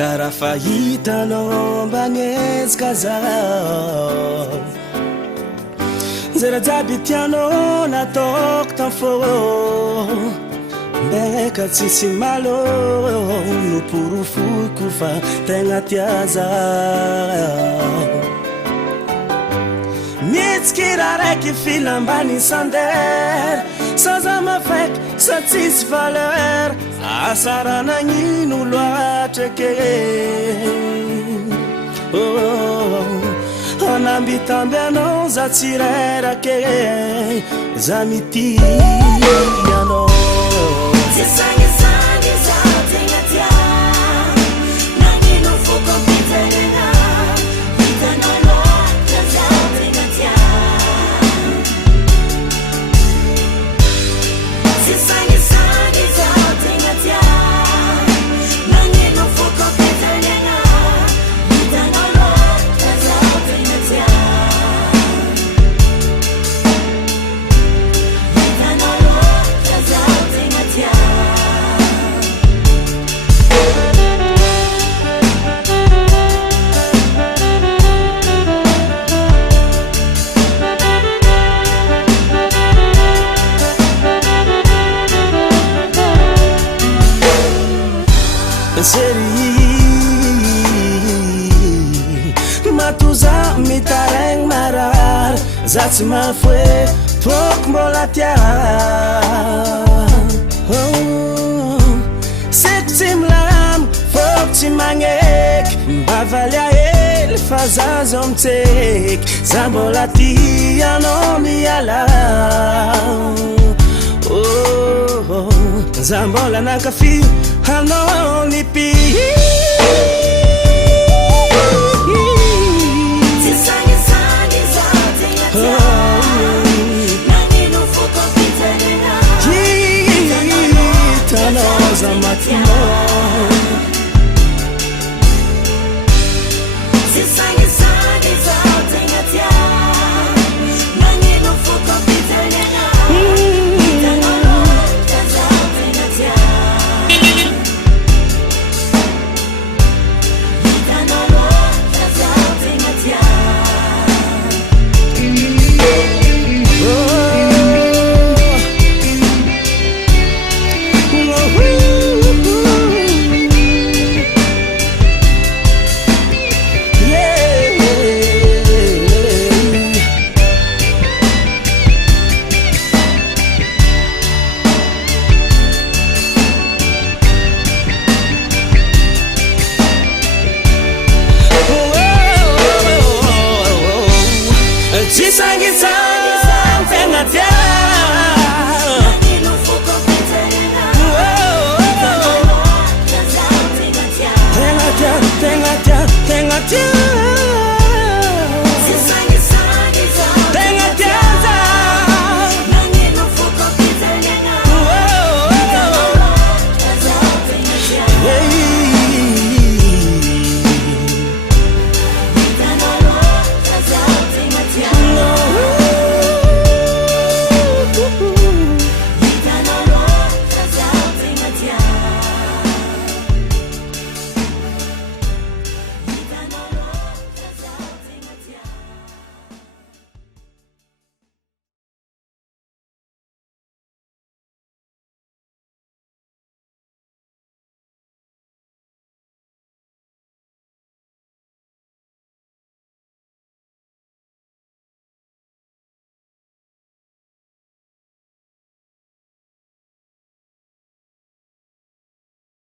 karaha fahitanao mbanezika zaho zay raha jiaby tianao nataoko tamfô mbeka tsisy malo noporofoko fa tegna tia zaho mihetsika raha raiky filambany sandera saza mafaiky sa tsisy valeur asara nagnino loatra ke anambitamby anao za tsy rerake za mity anao Sisani zao tegna tia nagnino foko ampijanena hitanao loatra zao tegna tia Sisani zao tegna tia nagnino foko ampijanena hitanao loatra zao tegna tia hitanao loatra zao tegna tia Seri matuza mitareng marar za tsy mafoe foko mbola tia seko tsy milamy foko tsy magneky mba valia hely fa za zao mitseky za mbola tianao miala za mbola nankafy hanao ni pi Sisani zao tegna tia nagnino foko ampijanena hitanao za matino Sisani zao tegna tia nagnino foko ampijanena hitanao loatra zao tegna tia hitanao loatra zao tegna tia Chisangisa tenga tia nagnino foko ampijanena hitanao loatra zao tegna tia tenga tia